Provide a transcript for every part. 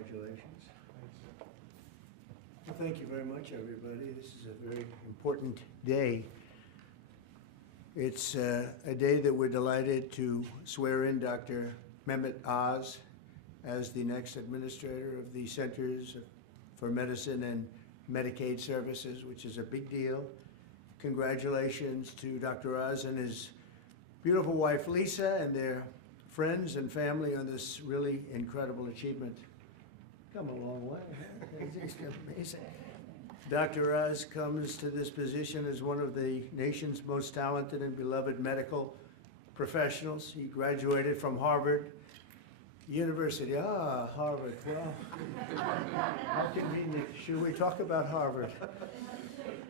Congratulations. Well, thank you very much, everybody. This is a very important day. It's a day that we're delighted to swear in Dr. Mehmet Oz as the next administrator of the Centers for Medicine and Medicaid Services, which is a big deal. Congratulations to Dr. Oz and his beautiful wife, Lisa, and their friends and family on this really incredible achievement. Come a long way. It's amazing. Dr. Oz comes to this position as one of the nation's most talented and beloved medical professionals. He graduated from Harvard University. Harvard. Well, how convenient. Should we talk about Harvard?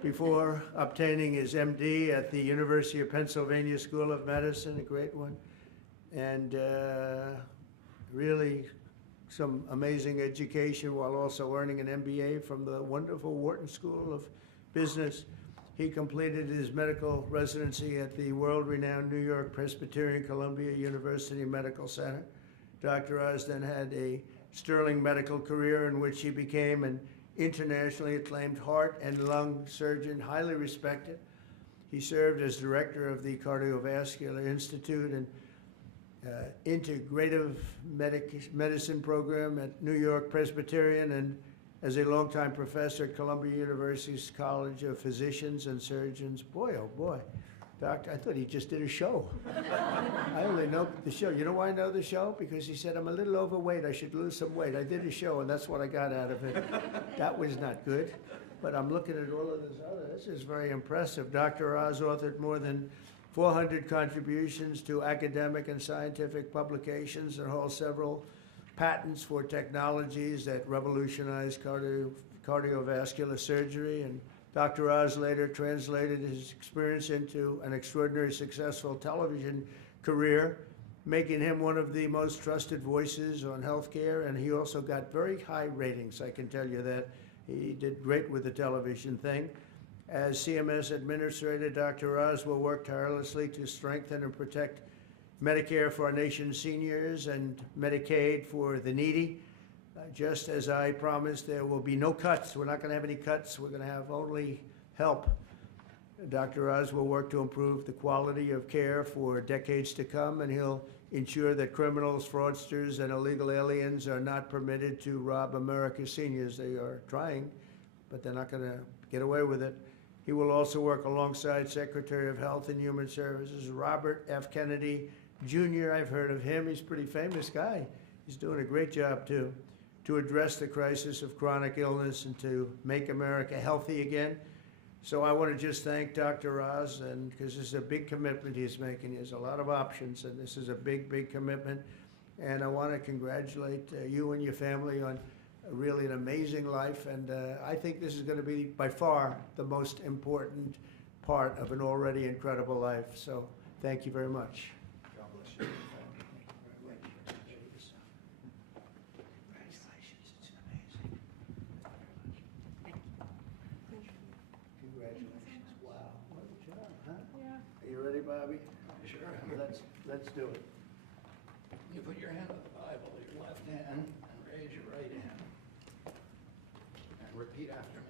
Before obtaining his MD at the University of Pennsylvania School of Medicine, a great one, and really some amazing education while also earning an MBA from the wonderful Wharton School of Business. He completed his medical residency at the world-renowned New York Presbyterian Columbia University Medical Center. Dr. Oz then had a sterling medical career in which he became an internationally acclaimed heart and lung surgeon, highly respected. He served as director of the Cardiovascular Institute and Integrative Medicine program at New York Presbyterian, and as a longtime professor at Columbia University's College of Physicians and Surgeons. Boy, oh boy, doctor, I thought he just did a show. I only know the show. You know why I know the show? Because he said, I'm a little overweight, I should lose some weight. I did a show, and that's what I got out of it. That was not good. But I'm looking at all of this other. This is very impressive. Dr. Oz authored more than 400 contributions to academic and scientific publications and holds several patents for technologies that revolutionize cardiovascular surgery. And Dr. Oz later translated his experience into an extraordinarily successful television career, making him one of the most trusted voices on healthcare. And he also got very high ratings, I can tell you that. He did great with the television thing. As CMS Administrator, Dr. Oz will work tirelessly to strengthen and protect Medicare for our nation's seniors and Medicaid for the needy. Just as I promised, there will be no cuts. We're not going to have any cuts. We're going to have only help. Dr. Oz will work to improve the quality of care for decades to come, and he'll ensure that criminals, fraudsters, and illegal aliens are not permitted to rob America's seniors. They are trying, but they're not going to get away with it. He will also work alongside Secretary of Health and Human Services, Robert F. Kennedy, Jr. I've heard of him. He's a pretty famous guy. He's doing a great job, too, to address the crisis of chronic illness and to make America healthy again. So I want to just thank Dr. Oz, and because this is a big commitment he's making. He has a lot of options, and this is a big, big commitment. And I want to congratulate you and your family on really an amazing life, and I think this is going to be by far the most important part of an already incredible life. So thank you very much. God bless you. Congratulations, it's amazing. Congratulations. Wow, what a job, huh? Yeah. Are you ready, Bobby? Sure. Let's do it. You put your hand on the Bible, your left hand, and raise your right hand. And repeat after me.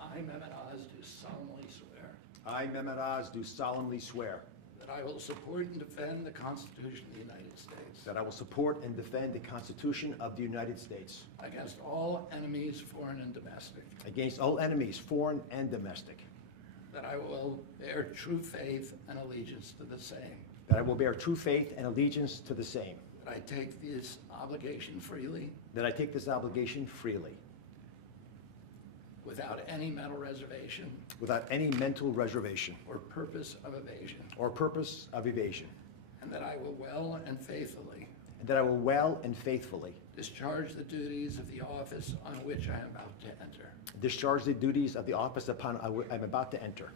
I, Mehmet Oz, do solemnly swear I, Mehmet Oz, do solemnly swear that I will support and defend the Constitution of the United States that I will support and defend the Constitution of the United States against all enemies, foreign and domestic, against all enemies, foreign and domestic, that I will bear true faith and allegiance to the same, that I will bear true faith and allegiance to the same, that I take this obligation freely that I take this obligation freely, without any mental reservation without any mental reservation or purpose of evasion, or purpose of evasion, and that I will well and faithfully and that I will well and faithfully discharge the duties of the office on which I am about to enter. discharge the duties of the office upon I'm about to enter.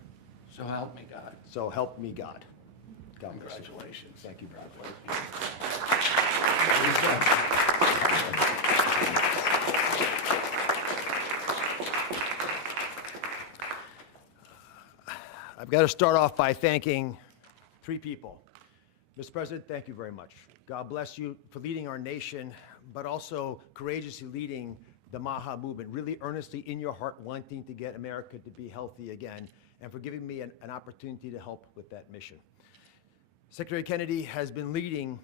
So help me God. So help me God. God bless you. Congratulations. Thank you, God brother. bless you. I've I've got to start off by thanking three people. Mr. President, thank you very much. God bless you for leading our nation, but also courageously leading the MAHA movement, really earnestly in your heart wanting to get America to be healthy again, and for giving me an opportunity to help with that mission. Secretary Kennedy has been leading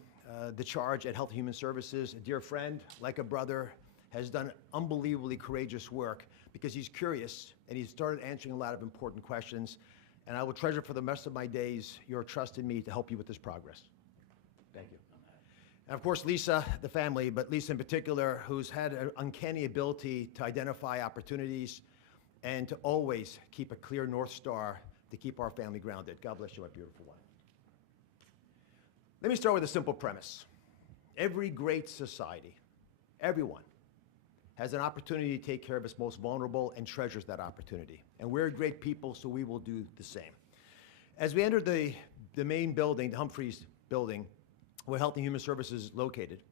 the charge at Health and Human Services. A dear friend, like a brother, has done unbelievably courageous work because he's curious and he's started answering a lot of important questions. And I will treasure for the rest of my days your trust in me to help you with this progress. Thank you. And of course, Lisa, the family, but Lisa in particular, who's had an uncanny ability to identify opportunities and to always keep a clear North Star to keep our family grounded. God bless you, my beautiful one. Let me start with a simple premise. Every great society, everyone, has an opportunity to take care of its most vulnerable and treasures that opportunity. And we're great people, so we will do the same. As we enter the main building, the Humphreys building, where Health and Human Services is located,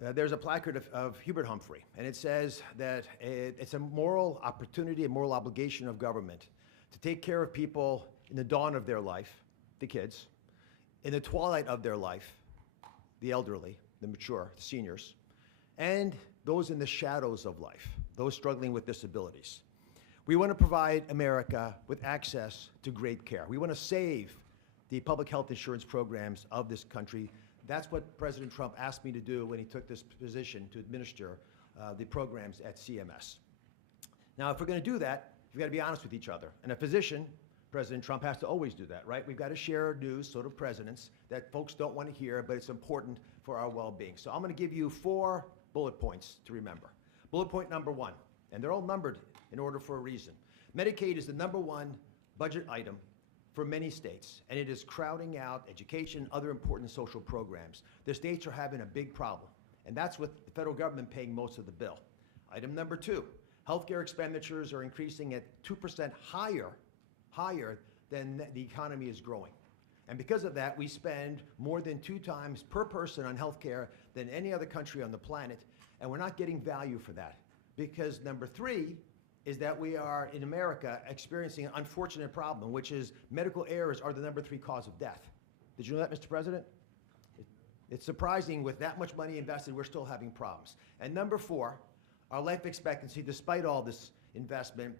there's a placard of Hubert Humphrey, and it says that it's a moral opportunity, a moral obligation of government to take care of people in the dawn of their life, the kids, in the twilight of their life, the elderly, the mature, the seniors, and those in the shadows of life, those struggling with disabilities. We want to provide America with access to great care. We want to save the public health insurance programs of this country. That's what President Trump asked me to do when he took this position to administer the programs at CMS. Now, if we're going to do that, we've got to be honest with each other. And a physician, President Trump, has to always do that, right? We've got to share news, so do presidents, that folks don't want to hear, but it's important for our well-being. So I'm going to give you 4 bullet points to remember. Bullet point number 1, and they're all numbered in order for a reason. Medicaid is the #1 budget item for many states, and it is crowding out education, other important social programs. The states are having a big problem, and that's with the federal government paying most of the bill. Item number 2, healthcare expenditures are increasing at 2% higher than the economy is growing. And because of that, we spend more than 2 times per person on healthcare than any other country on the planet, and we're not getting value for that. Because number 3 is that we are, in America, experiencing an unfortunate problem, which is medical errors are the number 3 cause of death. Did you know that, Mr. President? It's surprising with that much money invested, we're still having problems. And number 4, our life expectancy, despite all this investment,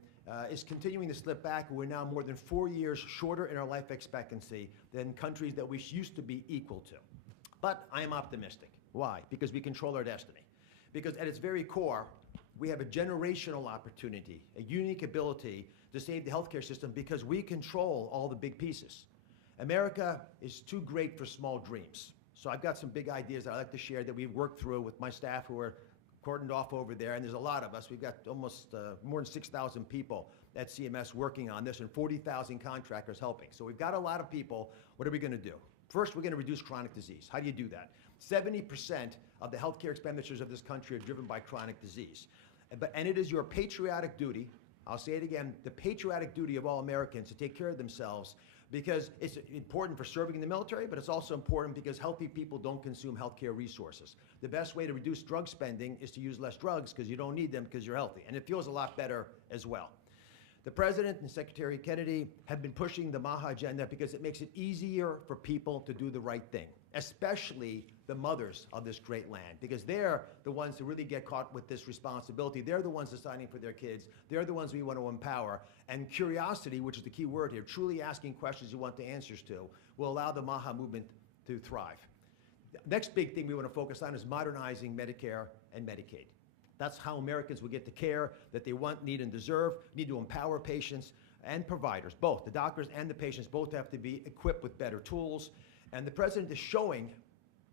is continuing to slip back. We're now more than 4 years shorter in our life expectancy than countries that we used to be equal to. But I am optimistic. Why? Because we control our destiny. Because at its very core, we have a generational opportunity, a unique ability to save the healthcare system because we control all the big pieces. America is too great for small dreams. So I've got some big ideas that I'd like to share that we've worked through with my staff who are cordoned off over there, and there's a lot of us. We've got almost more than 6,000 people at CMS working on this and 40,000 contractors helping. So we've got a lot of people. What are we going to do? First, we're going to reduce chronic disease. How do you do that? 70% of the healthcare expenditures of this country are driven by chronic disease. And it is your patriotic duty, I'll say it again, the patriotic duty of all Americans to take care of themselves, because it's important for serving in the military, but it's also important because healthy people don't consume healthcare resources. The best way to reduce drug spending is to use less drugs because you don't need them because you're healthy. And it feels a lot better as well. The President and Secretary Kennedy have been pushing the MAHA agenda because it makes it easier for people to do the right thing, especially the mothers of this great land, because they're the ones who really get caught with this responsibility. They're the ones deciding for their kids. They're the ones we want to empower. And curiosity, which is the key word here, truly asking questions you want the answers to, will allow the MAHA movement to thrive. The next big thing we want to focus on is modernizing Medicare and Medicaid. That's how Americans will get the care that they want, need, and deserve. We need to empower patients and providers, both. The doctors and the patients both have to be equipped with better tools. And the President is showing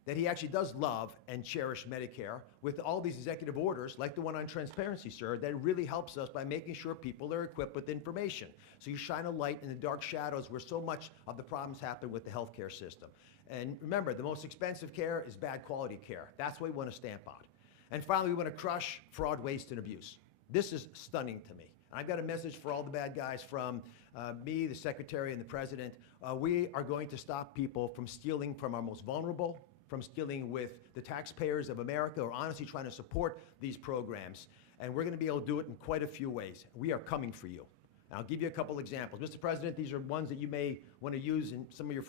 that he actually does love and cherish Medicare with all these executive orders, like the one on transparency, sir, that really helps us by making sure people are equipped with information. So you shine a light in the dark shadows where so much of the problems happen with the healthcare system. And remember, the most expensive care is bad quality care. That's what we want to stamp out. And finally, we want to crush fraud, waste, and abuse. This is stunning to me. I've got a message for all the bad guys from me, the Secretary, and the President. We are going to stop people from stealing from our most vulnerable, from stealing with the taxpayers of America, or honestly trying to support these programs. And we're going to be able to do it in quite a few ways. We are coming for you. And I'll give you a couple examples. Mr. President, these are ones that you may want to use in some of your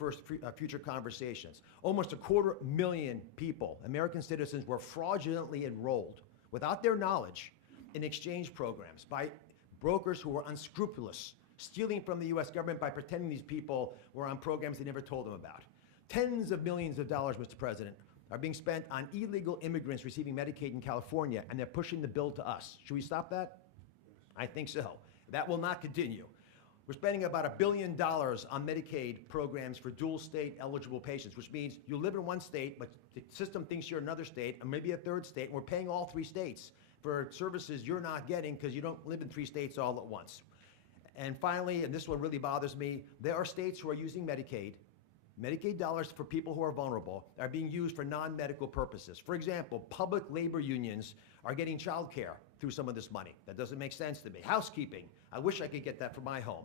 future conversations. Almost 250,000 people, American citizens, were fraudulently enrolled without their knowledge in exchange programs by brokers who were unscrupulous, stealing from the U.S. government by pretending these people were on programs they never told them about. Tens of millions of dollars, Mr. President, are being spent on illegal immigrants receiving Medicaid in California, and they're pushing the bill to us. Should we stop that? I think so. That will not continue. We're spending about $1 billion on Medicaid programs for dual state eligible patients, which means you live in one state, but the system thinks you're another state, or maybe a third state, and we're paying all 3 states for services you're not getting because you don't live in 3 states all at once. And finally, and this one really bothers me, there are states who are using Medicaid dollars for people who are vulnerable are being used for non-medical purposes. For example, public labor unions are getting child care through some of this money. That doesn't make sense to me. Housekeeping, I wish I could get that for my home.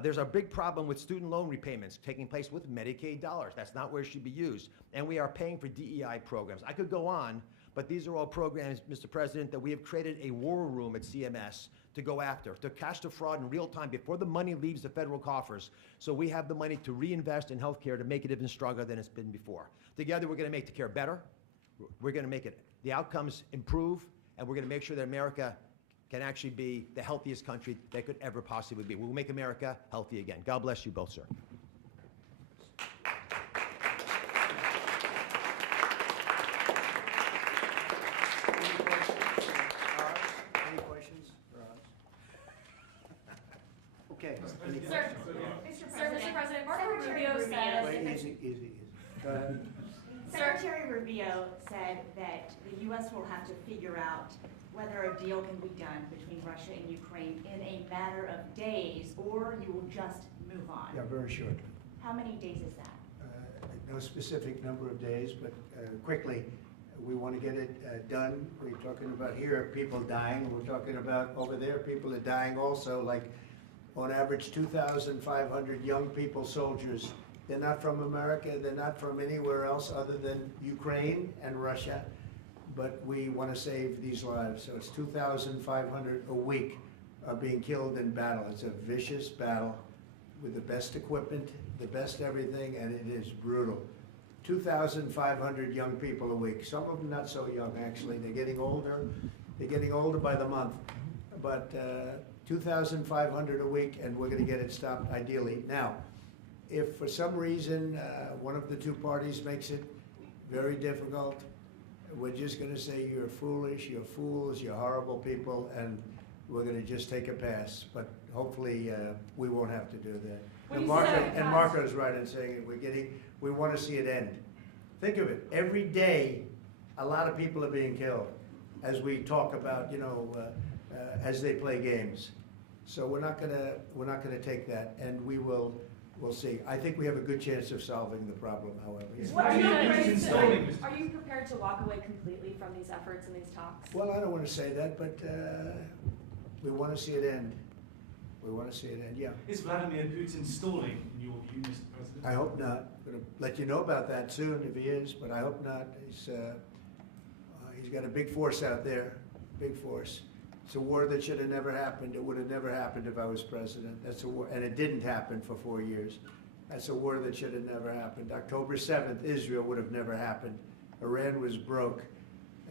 There's a big problem with student loan repayments taking place with Medicaid dollars. That's not where it should be used. And we are paying for DEI programs. I could go on, but these are all programs, Mr. President, that we have created a war room at CMS to go after, to catch the fraud in real time before the money leaves the federal coffers, so we have the money to reinvest in healthcare to make it even stronger than it's been before. Together, we're going to make the care better. We're going to make the outcomes improve, and we're going to make sure that America can actually be the healthiest country that could ever possibly be. We'll make America healthy again. God bless you both, sir. Any questions for us? Okay. Mr. President, Marco Rubio said. Wait, easy. Go ahead. Secretary Rubio said that the U.S. will have to figure out whether a deal can be done between Russia and Ukraine in a matter of days, or you will just move on. Yeah, very short. How many days is that? No specific number of days, but quickly, we want to get it done. We're talking about here, people dying. We're talking about over there, people are dying also, like on average 2,500 young people, soldiers. They're not from America, they're not from anywhere else other than Ukraine and Russia, but we want to save these lives. So it's 2,500 a week are being killed in battle. It's a vicious battle with the best equipment, the best everything, and it is brutal. 2,500 young people a week. Some of them not so young, actually. They're getting older. They're getting older by the month. But 2,500 a week, and we're going to get it stopped ideally. Now, if for some reason one of the two parties makes it very difficult, we're just going to say you're foolish, you're fools, you're horrible people, and we're going to just take a pass. But hopefully we won't have to do that. And Marco's right in saying it. We want to see it end. Think of it. Every day, a lot of people are being killed, as we talk about, as they play games. So we're not gonna take that, and we'll see. I think we have a good chance of solving the problem, however. Yeah. Are you prepared to walk away completely from these efforts and these talks? Well, I don't want to say that, but we want to see it end. We want to see it end, yeah. Is Vladimir Putin stalling, in your view, Mr. President? I hope not. I'm going to let you know about that soon if he is, but I hope not. He's got a big force out there, big force. It's a war that should have never happened. It would have never happened if I was president. That's a war, and it didn't happen for 4 years. That's a war that should have never happened. October 7th, Israel would have never happened. Iran was broke,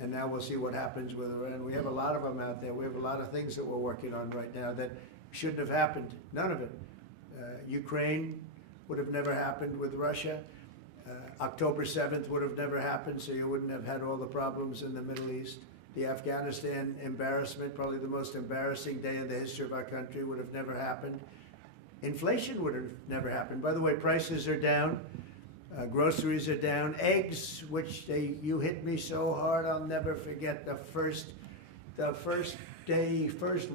and now we'll see what happens with Iran. We have a lot of them out there. We have a lot of things that we're working on right now that shouldn't have happened. None of it. Ukraine would have never happened with Russia. October 7th would have never happened, so you wouldn't have had all the problems in the Middle East. The Afghanistan embarrassment, probably the most embarrassing day in the history of our country, would have never happened. Inflation would have never happened. By the way, prices are down. Groceries are down. Eggs, which you hit me so hard, I'll never forget the first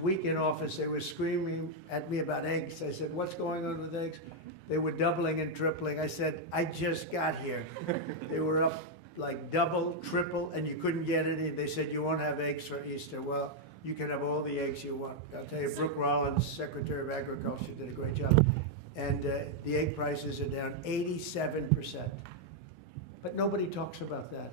week in office, they were screaming at me about eggs. I said, what's going on with eggs? They were doubling and tripling. I said, I just got here. They were up like double, triple, and you couldn't get any. They said, you won't have eggs for Easter. Well, you can have all the eggs you want. I'll tell you, Brooke Rollins, Secretary of Agriculture, did a great job. And the egg prices are down 87%. But nobody talks about that.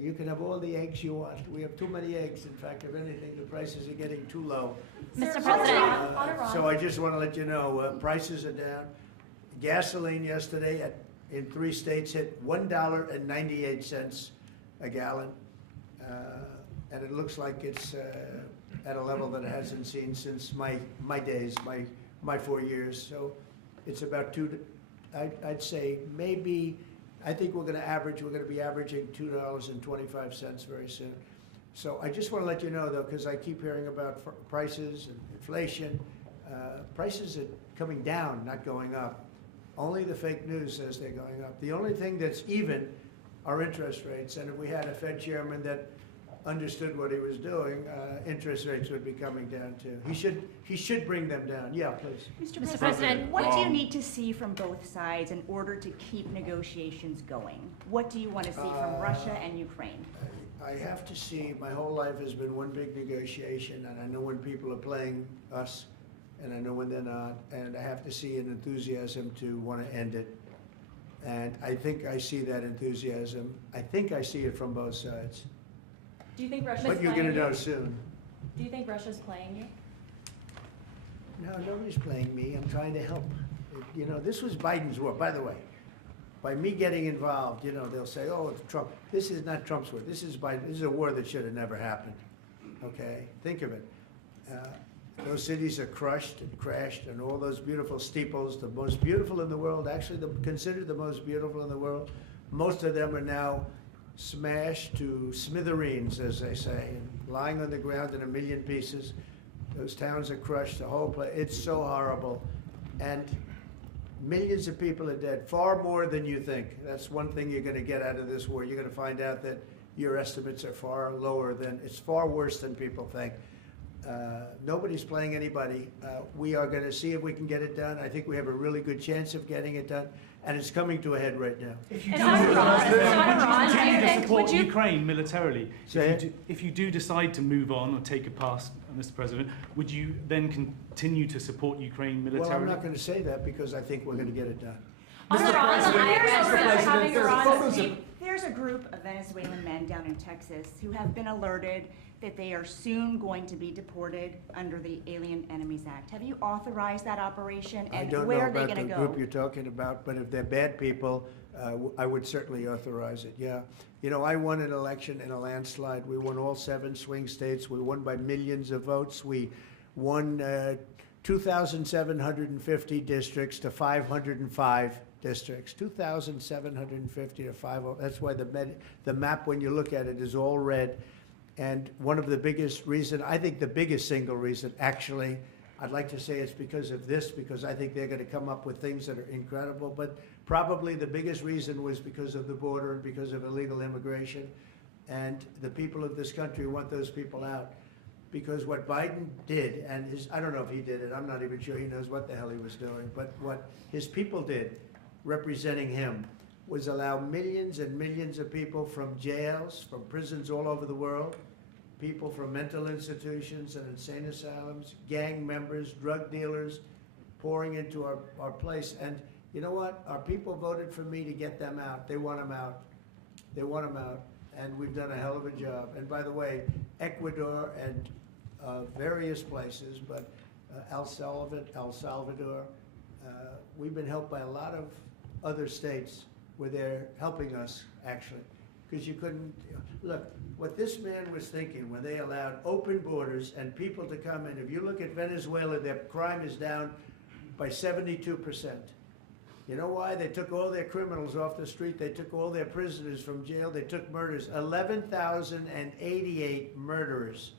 You can have all the eggs you want. We have too many eggs. In fact, if anything, the prices are getting too low. Sir, Mr. on President. Iran. So I just want to let you know, prices are down. Gasoline yesterday in 3 states hit $1.98 a gallon. And it looks like it's at a level that it hasn't seen since my days, my 4 years. So it's about I'd say maybe, I think we're going to be averaging $2.25 very soon. So I just want to let you know, though, because I keep hearing about prices and inflation. Prices are coming down, not going up. Only the fake news says they're going up. The only thing that's even are interest rates. And if we had a Fed chairman that understood what he was doing, interest rates would be coming down too. He should bring them down. Yeah, please. Mr. President, what do you need to see from both sides in order to keep negotiations going? What do you want to see from Russia and Ukraine? I have to see, my whole life has been one big negotiation, and I know when people are playing us, and I know when they're not, and I have to see an enthusiasm to want to end it. And I think I see that enthusiasm. I think I see it from both sides. Do you think Russia's But you're playing going to you? know soon. Do you think Russia's playing you? No, nobody's playing me. I'm trying to help. You know, this was Biden's war, by the way. By me getting involved, you know, they'll say, oh, it's Trump. This is not Trump's war. This is Biden. This is a war that should have never happened. Okay? Think of it. Those cities are crushed and crashed, and all those beautiful steeples, the most beautiful in the world, actually considered the most beautiful in the world, most of them are now smashed to smithereens, as they say, and lying on the ground in a million pieces. Those towns are crushed, the whole place. It's so horrible. And millions of people are dead, far more than you think. That's one thing you're going to get out of this war. You're going to find out that your estimates are far lower than, it's far worse than people think. Nobody's playing anybody. We are going to see if we can get it done. I think we have a really good chance of getting it done, and it's coming to a head right now. If you And do on decide Iran, to do you think- support would you- Ukraine militarily, Say if you do decide to move on or take a pass, Mr. President, would you then continue to support Ukraine Well, militarily? I'm not going to say that because I think we're going to get it done. On Iran, the IRS is having Iran. There's a group of Venezuelan men down in Texas who have been alerted that they are soon going to be deported under the Alien Enemies Act. Have you authorized that operation, I and don't know where are they about going the to group go? you're talking about, but if they're bad people, I would certainly authorize it, yeah. You know, I won an election in a landslide. We won all 7 swing states. We won by millions of votes. We won 2,750 districts to 505 districts. 2,750 to 505. That's why the map, when you look at it, is all red. And one of the biggest reason, I think the biggest single reason, actually, I'd like to say it's because of this, because I think they're going to come up with things that are incredible. But probably the biggest reason was because of the border and because of illegal immigration. And the people of this country want those people out. Because what Biden did, and I don't know if he did it, I'm not even sure he knows what the hell he was doing, but what his people did, representing him, was allow millions and millions of people from jails, from prisons all over the world, people from mental institutions and insane asylums, gang members, drug dealers, pouring into our place. And you know what? Our people voted for me to get them out. They want them out. They want them out. And we've done a hell of a job. And by the way, Ecuador and various places, but El Salvador, we've been helped by a lot of other states where they're helping us, actually. Because you couldn't, look, what this man was thinking when they allowed open borders and people to come in, if you look at Venezuela, their crime is down by 72%. You know why? They took all their criminals off the street. They took all their prisoners from jail. They took murders. 11,088 murderers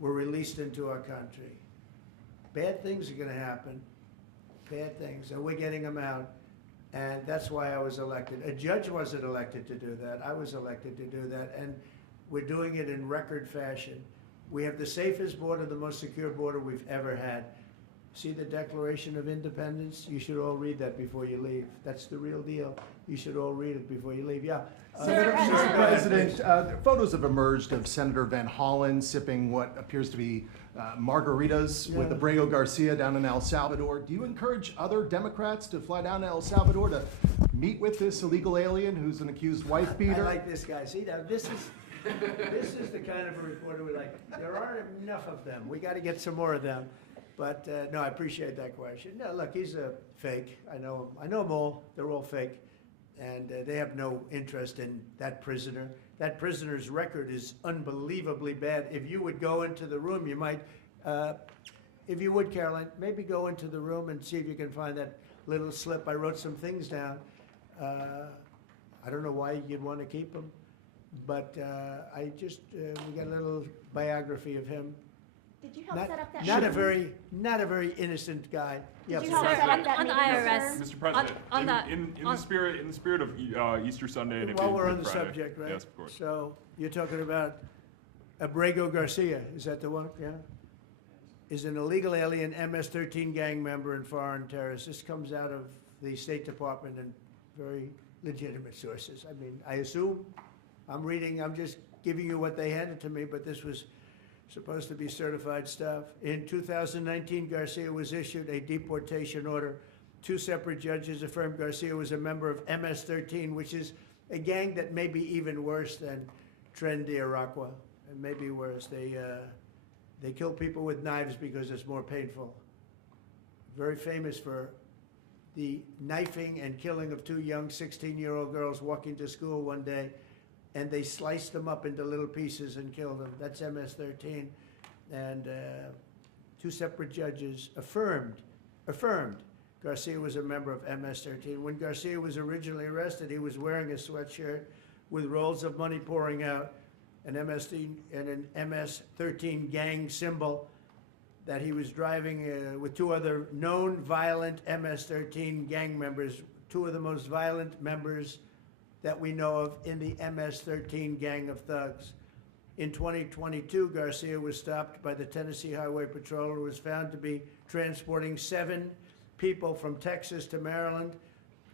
were released into our country. Bad things are going to happen. Bad things. And we're getting them out. And that's why I was elected. A judge wasn't elected to do that. I was elected to do that. And we're doing it in record fashion. We have the safest border, the most secure border we've ever had. See the Declaration of Independence? You should all read that before you leave. That's the real deal. You should all read it before you leave. Yeah. Mr. President, photos have emerged of Senator Van Hollen sipping what appears to be margaritas with Yeah. Abrego Garcia down in El Salvador. Do you encourage other Democrats to fly down to El Salvador to meet with this illegal alien who's an accused wife I beater? like this guy. See, now this is the kind of a reporter we like. There aren't enough of them. We got to get some more of them. But no, I appreciate that question. No, look, he's a fake. I know him. I know them all. They're all fake, and they have no interest in that prisoner. That prisoner's record is unbelievably bad. If you would go into the room, you might, if you would, Caroline, maybe go into the room and see if you can find that little slip. I wrote some things down. I don't know why you'd want to keep him, but we got a little biography of him. Did you help Not, set up that not a meeting? very innocent guy. Yeah, Did you please. help set up that on the meeting, IRS. sir? Mr. President, on that- in on- the spirit of Easter Sunday and it While being we're on Good the Friday. subject, right? Yes, of course. So you're talking about Abrego Garcia, is that the one? Yeah? Is an illegal alien MS-13 gang member and foreign terrorist. This comes out of the State Department and very legitimate sources. I mean, I assume, I'm just giving you what they handed to me, but this was supposed to be certified stuff. In 2019, Garcia was issued a deportation order. 2 separate judges affirmed Garcia was a member of MS-13, which is a gang that may be even worse than Tren de Aragua, and maybe worse. They kill people with knives because it's more painful. Very famous for the knifing and killing of 2 young 16-year-old girls walking to school one day, and they sliced them up into little pieces and killed them. That's MS-13. And 2 separate judges affirmed Garcia was a member of MS-13. When Garcia was originally arrested, he was wearing a sweatshirt with rolls of money pouring out, an MS-13 gang symbol that he was driving with 2 other known violent MS-13 gang members, 2 of the most violent members that we know of in the MS-13 gang of thugs. In 2022, Garcia was stopped by the Tennessee Highway Patrol and was found to be transporting 7 people from Texas to Maryland,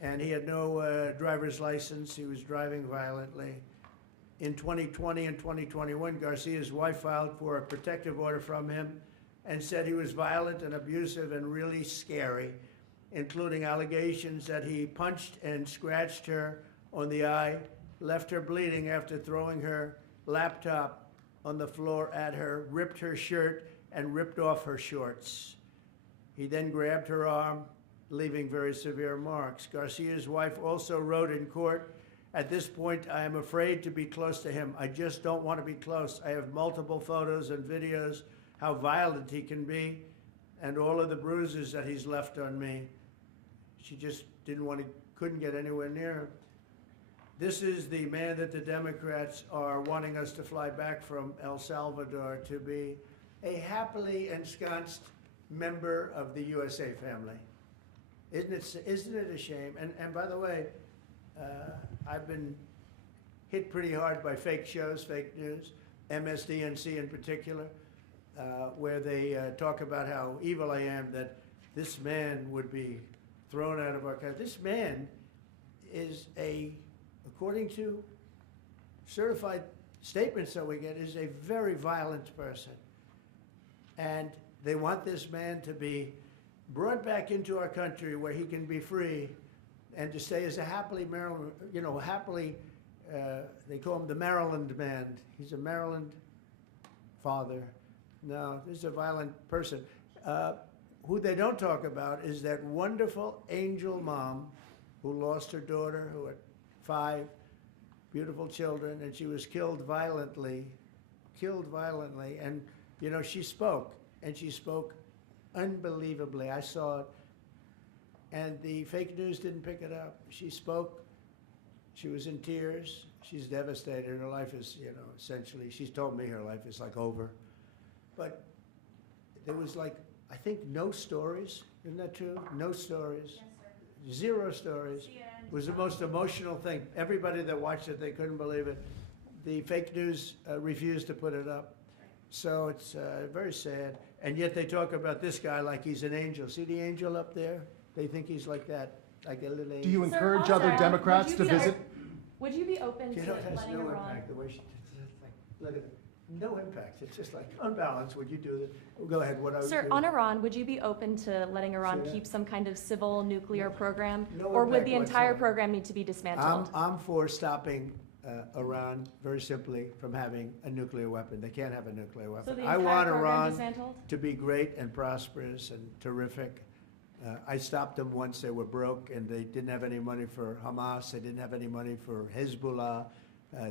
and he had no driver's license. He was driving violently. In 2020 and 2021, Garcia's wife filed for a protective order from him and said he was violent and abusive and really scary, including allegations that he punched and scratched her on the eye, left her bleeding after throwing her laptop on the floor at her, ripped her shirt, and ripped off her shorts. He then grabbed her arm, leaving very severe marks. Garcia's wife also wrote in court, "At this point, I am afraid to be close to him. I just don't want to be close. I have multiple photos and videos how violent he can be and all of the bruises that he's left on me." She just couldn't get anywhere near him. This is the man that the Democrats are wanting us to fly back from El Salvador to be a happily ensconced member of the USA family. Isn't it a shame? And by the way, I've been hit pretty hard by fake shows, fake news, MSDNC in particular, where they talk about how evil I am, that this man would be thrown out of our country. This man is according to certified statements that we get, is a very violent person. And they want this man to be brought back into our country where he can be free and to stay as a happily Maryland, they call him the Maryland man. He's a Maryland father. No, this is a violent person. Who they don't talk about is that wonderful angel mom who lost her daughter, who had 5 beautiful children, and she was killed violently. And, she spoke, and she spoke unbelievably. I saw it, and the fake news didn't pick it up. She spoke. She was in tears. She's devastated. Her life is, essentially, she's told me her life is like over. But there was I think no stories. Isn't that true? No stories. Yes, sir. 0 stories. CNN It was the most emotional thing. Everybody that watched it, they couldn't believe it. The fake news refused to put it up. So it's very sad. And yet they talk about this guy like he's an angel. See the angel up there? They think he's like that, like a little angel. Do you Sir, encourage on other that, Democrats would to you be- visit? Would you be open to You know, it has letting no Iran? impact, the way she, it's like, look at it, no impact. It's just like unbalanced. Would you do that? Well, go ahead, what I would Sir, do. on Iran, would you be open to letting Iran Say that? keep some kind of civil nuclear program? No Or would impact the entire whatsoever. program need to be dismantled? I'm for stopping Iran, very simply, from having a nuclear weapon. They can't have a nuclear So weapon. the I entire want program Iran dismantled? to be great and prosperous and terrific. I stopped them once they were broke and they didn't have any money for Hamas. They didn't have any money for Hezbollah.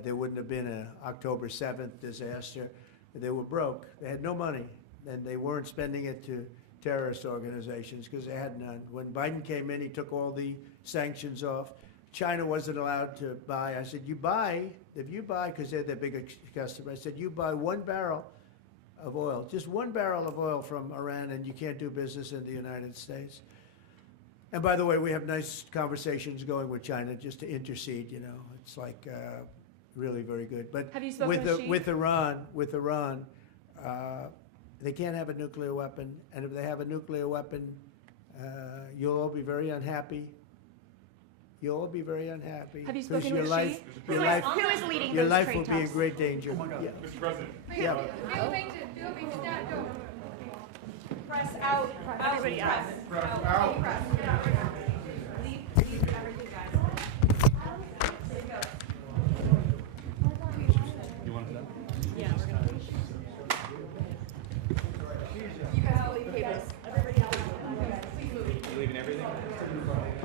There wouldn't have been an October 7th disaster. They were broke. They had no money, and they weren't spending it to terrorist organizations because they had none. When Biden came in, he took all the sanctions off. China wasn't allowed to buy. I said, if you buy, because they're their biggest customer, I said, you buy 1 barrel of oil, just 1 barrel of oil from Iran, and you can't do business in the United States. And by the way, we have nice conversations going with China just to intercede, you know. It's like really very good. But Have you spoken with Xi? with Iran, they can't have a nuclear weapon. And if they have a nuclear weapon, you'll all be very unhappy. You'll all be very unhappy. Have you 'cause spoken your with life, Xi? your Who life, is leading your those life trade will be in talks? great danger. Yeah. Mr. President. Yeah. Press out, everybody out. Press out. Press. Leave everything, guys. There you go. You want to? Yeah, we're gonna. You guys leave, everybody else. Please move. You leaving everything?